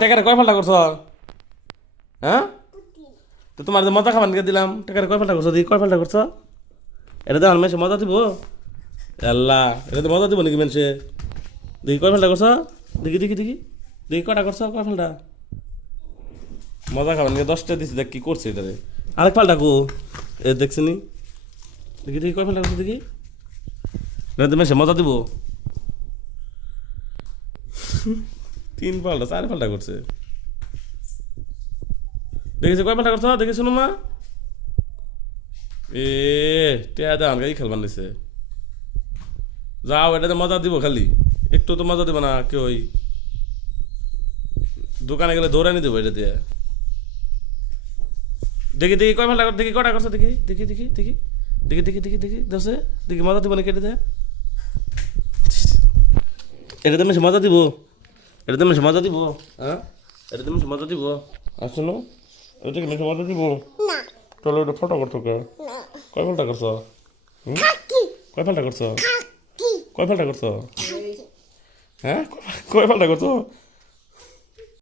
টাকাটা কয় ফাল্টা করছো? হ্যাঁ, তো তোমার যে মজা খাবার নিয়ে দিলাম, টাকাটা কয় ফাল্টা করছো? দেখি কয় ফাল্টা করছো? এটা তো মানুষে মজা দিব। আল্লাহ, এটা তো মজা দিব নাকি মানুষে? দেখি কয় ফাল্টা করছো? দেখি দেখি দেখি দেখি কটা করছো, কয় ফাল্টা? মজা খাবার নিয়ে 10টা দিছি, দেখ কি করছে এটারে। আরেক ফাল্টা কো, এ দেখছি নি। দেখি দেখি কয় ফাল্টা করছো দেখি। এটা তো মানুষে মজা দিব। 3 ফাল্টা 4 ফাল্টা করছে। দেখেছি কয় ফাল্টা করছো? দেখি শুনো মা। এ টেয়া দা আমাকে খেলবার নিছে। যাও, এটাতে মজা দিব খালি, একটু তো মজা দিব না কেউ। ওই দোকানে গেলে দৌড়ানি দেবো এটা দিয়ে। দেখি দেখি কয় ফাল্টা দেখি কটা করছো দেখি দেখি দেখি দেখি দেখি দেখি দেখি দেখি দোষে দেখি মজা দিব নাকি এটাতে? এটাতে বেশি মজা দিব? এটাতে বেশি মজা দিব? হ্যাঁ, এটাতে বেশি মজা দিব? আসলো, এটা কি বেশি মজা দিব? চলো, এটা ফটো করতো কে? কয় ফাল্টা করছো? হুম? কয় ফাল্টা করছো? কয় ফাল্টা করছো? হ্যাঁ, কয় ফাল্টা করছো?